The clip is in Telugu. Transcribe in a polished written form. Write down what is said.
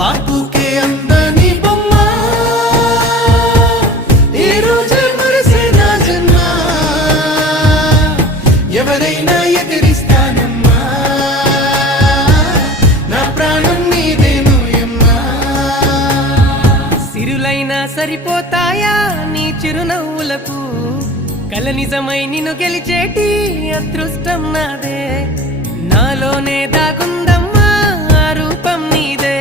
బాపుకే అందని బొమ్మ ఈ రోజే మురిసే నా జన్మ ఎవరైనా ఎదిరిస్తానమ్మా నా ప్రాణం నీదేను యమ్మా సిరులైనా సరిపోతాయా నీ చిరునవ్వులకు కల నిజమై నిన్ను గెలిచేటి అదృష్టం నాదే నాలోనే దాగుందమ్మా ఆ రూపం నీదే